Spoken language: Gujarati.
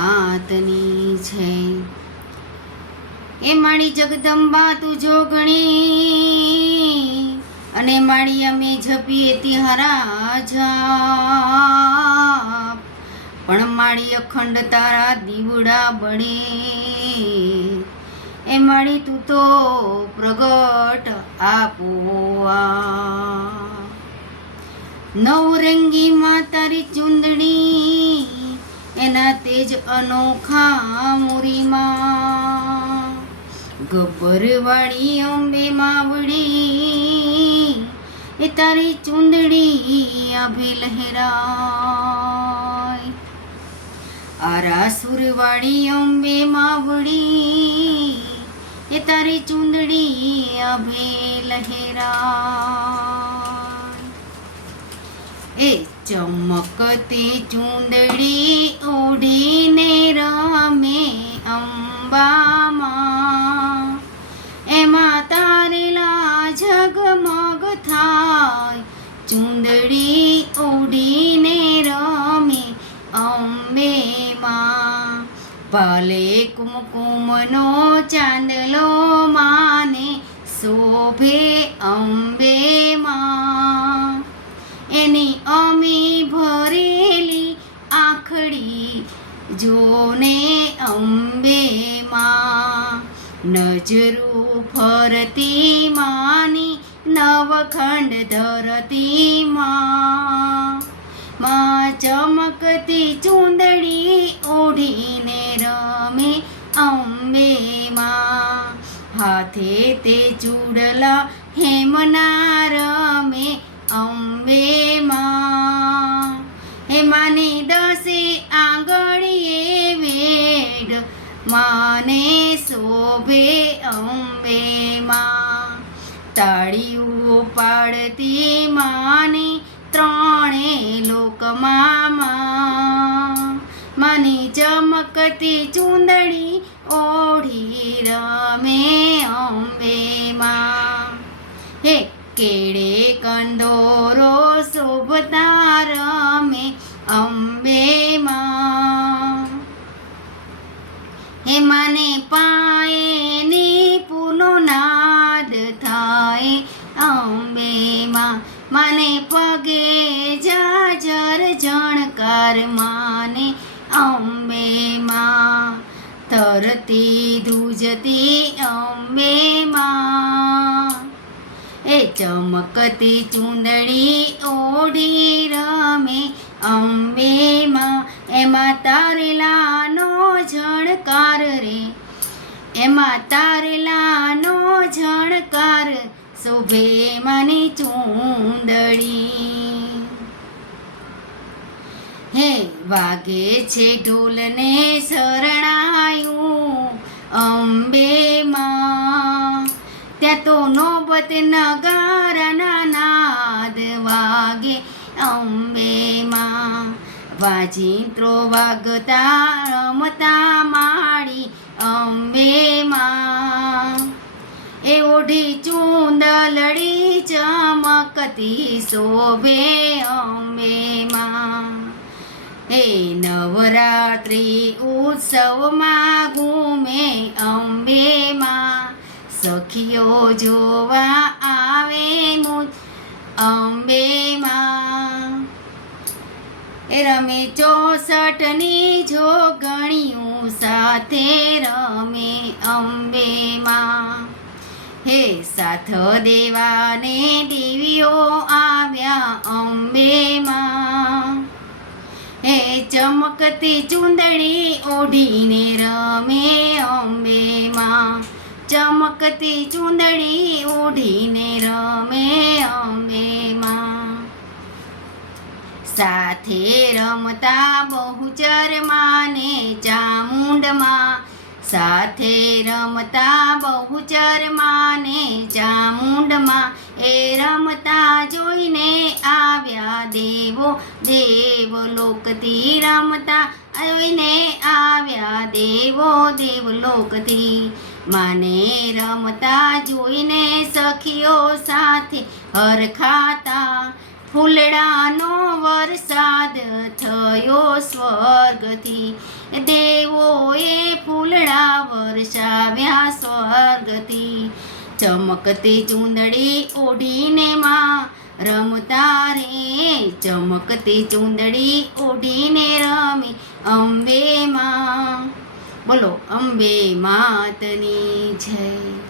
માતની છે. એ માળી જગદંબા તું જોગણી અને માળી અમે જપીએ તિહારા જા પણ માળી અખંડ તારા દીવડા બળે એ માળી તું તો પ્રગટ આપોવા નવરંગીમાં તારી ચૂંદડી એના તેજ અનોખા મુરીમાં ગબ્બરવાળી અંબે માવડી, એ તારી ચૂંદડી આભી લહેરાય. આરાસુરવાળી અંબે માવડી, એ તારી ચૂંદડી આભે એ ચમકતી ચૂંદડી ઓઢીને રમે અંબામાં. એમાં તારેલા ઝગમગ થાય. ચૂંદડી ઓઢીને રમે અંબેમાં. ભલે કુમકુમનો ચાંદલો માને, શોભે અંબેમાં જોને અંબેમાં નજરું ફરતી માની નવખંડ ધરતીમાં. માં ચમકતી ચૂંદડી ઓઢીને રમે અંબેમાં. હાથે તે ચૂડલા હેમના રમે અંબેમાં. હે માની દસે આંગળીએ વેડ માને શોભે અંબેમાં. તાળીઓ પાડતી માને ત્રણે લોકમાં મને ચમકતી ચૂંદડી ઓઢી રમે અંબેમાં. હે કેળે કંદોરો શોભતા રમે અંબેમાં હે મને પાએની પૂનો નાદ થાય. અંબેમાં મને પગે જાજર જણકાર માને. અંબેમાં તરતી ધૂજતી અંબેમાં એ ચમકતી ચૂંદડી ઓઢી રમે. અંબેમાં એમાં તારેલાનો ઝણકાર રે. એમાં તારેલાનો ઝણકાર શોભે મને ચૂંદડી. હે, વાગે છે ઢોલને શરણાયું અંબેમાં. ત્યાં તો નોબત નગારાના નાદ વાગે અંબેમાં. વાજિંત્રો વાગતા રમતા માળી અંબેમાં એ ઓઢી ચૂંદલડી ચમકતી શોભે અંબેમાં એ નવરાત્રિ ઉત્સવમાં ઘૂમે અંબેમાં સખીઓ જોવા આવે અંબેમાં રમે ચોસઠની જોગણીઓ સાથે રમે અંબેમાં. હે સાથ દેવાને દેવીઓ આવ્યા અંબેમાં. હે ચમકતી ચૂંદડી ઓઢીને રમે અંબેમાં. ચમકતી ચૂંદડી ઓઢીને રમે અંબેમાં. સાથે રમતા બહુચર માને ચામુંડમાં. સાથે રમતા બહુચર માને ચામુંડમાં. એ રમતા જોઈને આવ્યા દેવો દેવલોકથી રમતા જોઈને આવ્યા દેવો દેવલોકથી માને રમતા જોઈને સખીઓ સાથે હરખાતા. ફૂલડાનો વરસાદ થયો સ્વર્ગથી. દેવોએ ફૂલડા વરસાવ્યા સ્વર્ગથી. ચમકતી ચૂંદડી ઓઢીને માં રમતા રે. ચમકતી ચૂંદડી ઓઢીને રમી અંબે માં. બોલો, અંબે માતની જય.